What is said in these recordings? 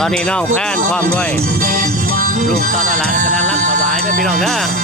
ตอนนี้น้องแพนพร้อมด้วยลูกตอนหลานกำลังรับสบายเด้วยพี่น้องเด้อคนะ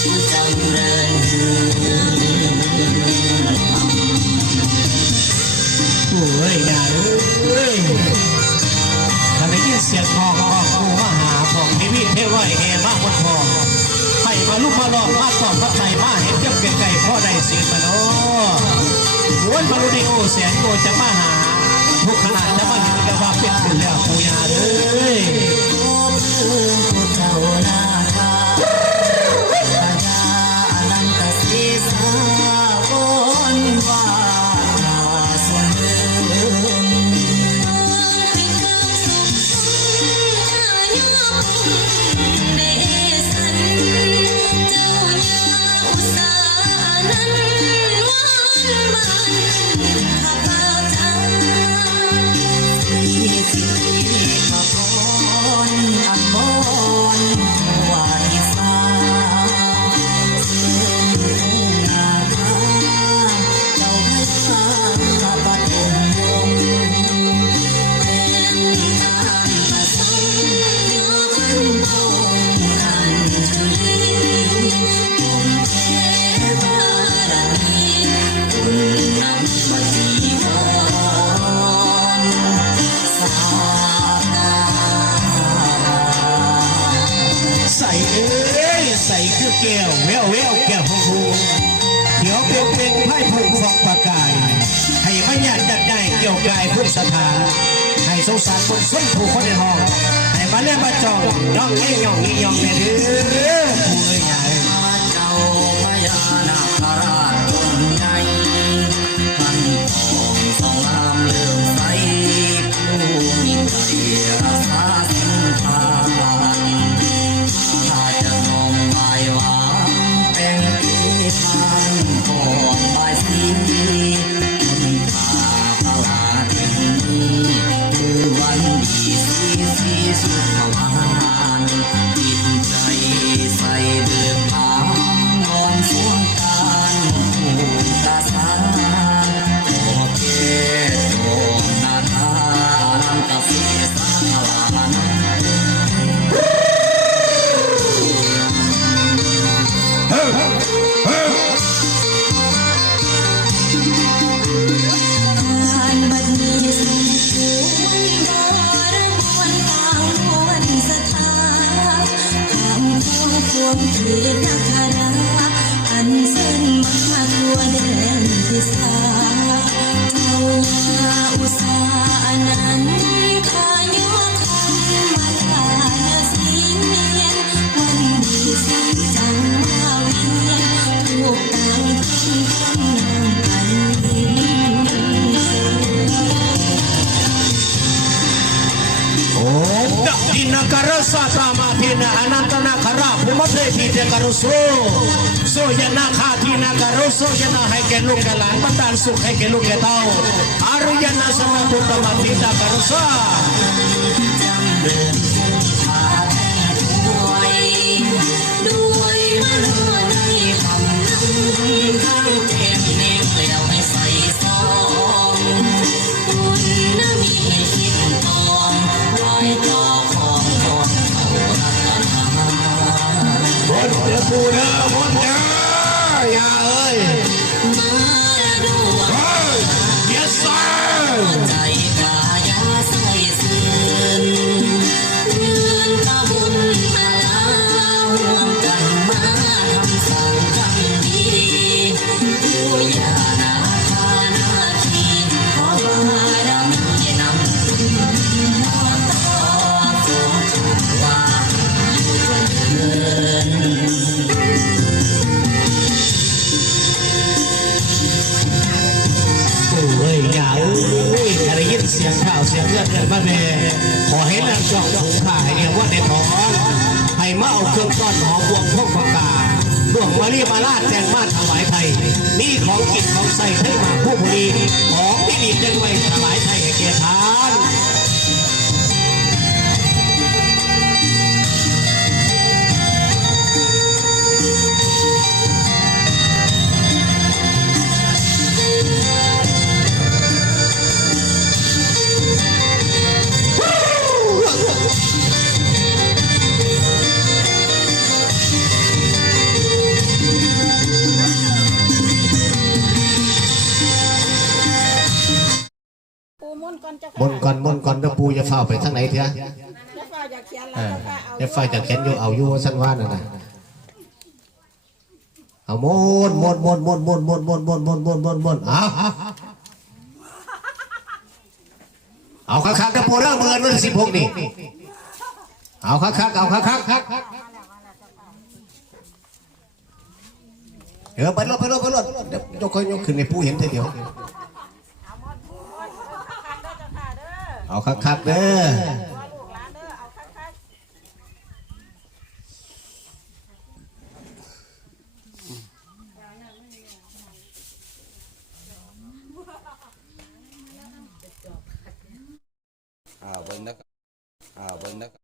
เอ้ยน่าเอ้ยผู้เอ้ยอย่าเอ้ยถ้าได้ยินเสียงทองก็กูมาหาของพี่พี่เทร้อยแห่มาบนทอให้มาลุกมาหลอกมาตอบมาใจมาเห็นเจ็บไก่พ่อได้สิ่งมาเนาะวนมาลุดีโอแสนโกจะมาหาทุกขนาดจะมา ใแก้วแววแววแก้วหงกูเขียวเป็นเป็นไพ่พุ่งฟองประกาย ให้พญาติดัดได้เกี่ยวกายพุ่งสถานให้สงสารคนส้นผู้คนในห้อง ให้มาเล่นมาจองน้องเอี้ยยองนี่ยองแม่เดือายาอุตสาอ นากาลาเนสีเนียนวันดีสิจังมายนถูกต่างทิ้งคนนางกันโอ้ดักดินาการสาตามาทินาอนันตนาคาราภูมิเทพีเจการุโซโซยนาคาทีนาการุโซยนาให้แก่ลูกแก่หลานบันดาลสุขให้แก่ลูกแก่เต้าอารุยนาสนาบุตรมาติตาการุโซด้วยด้วยมโนในคำนั้นข้างเต็มเนมเปลี่ยวใส่ซองคุณน่ะมีคิดตองลอยต่อของคนเขารัตนาบนเดือปูเอบนเด้อ อ เสียงข้าวเสียงเลือดเกินมาแม่ขอให้นางจอกถุงขายเนี่ยว่าในท้องให้มาเอาเครื่องต้อนหอมบวงพวกปากกาดวงมารีมาลาดแจงมาถวายไทยมีของกินของใส่เท่มาผู้บุรีของที่ดีจังไว้ถวายไทยให้เกียรติทาน ก่อนเจ้าบนก่อนบนก่อนเด้อปูจะเฝ้าไปทางไหนเถอะเจ้าฟ้าอยากเขียนเอแล้วอเจ้าฟ้าเอาจะไฟจะเขียนอยู่เอาอยู่สั้นว่านั่นน่ะเอาหมดหมดหมดหมดหมดหมดหมดหมดหมดหมดหมดหมดเอาเอาคักคักๆกระโปรงเรื่องเมือนวันสิบหกนี่เอาคักคักๆเอาคักคักเออไปรถไปรถไปรถเดี๋ยวยกค่อยยกขึ้นในปูเห็นเท่เดียว เอาคักๆเด้อ